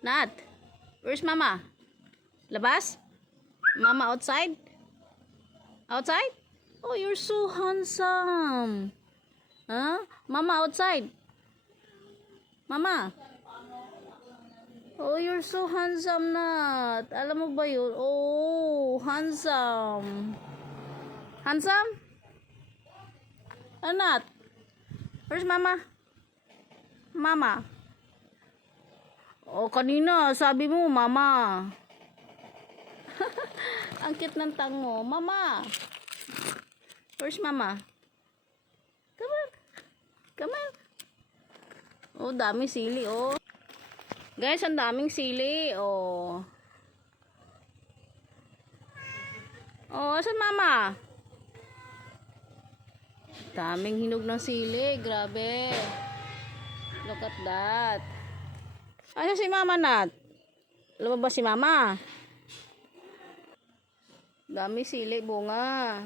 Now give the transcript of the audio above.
Nat, where's mama? Labas? Mama outside? Outside? Oh, you're so handsome. Huh? Mama outside? Mama? Oh, you're so handsome, Nat. Alam mo ba yun? Oh, handsome. Handsome? Oh, Nat? Where's mama? Mama? Oh, kanina, sabi mo, mama. Ang cute ng tango. Mama. Where's mama? Come on. Come on. Oh, dami sili, oh. Guys, ang daming sili, oh. Oh, asan mama? Daming hinog ng sili. Grabe. Look at that. Asan si mama, Nat? Lumabas si mama. Dami sili, bunga.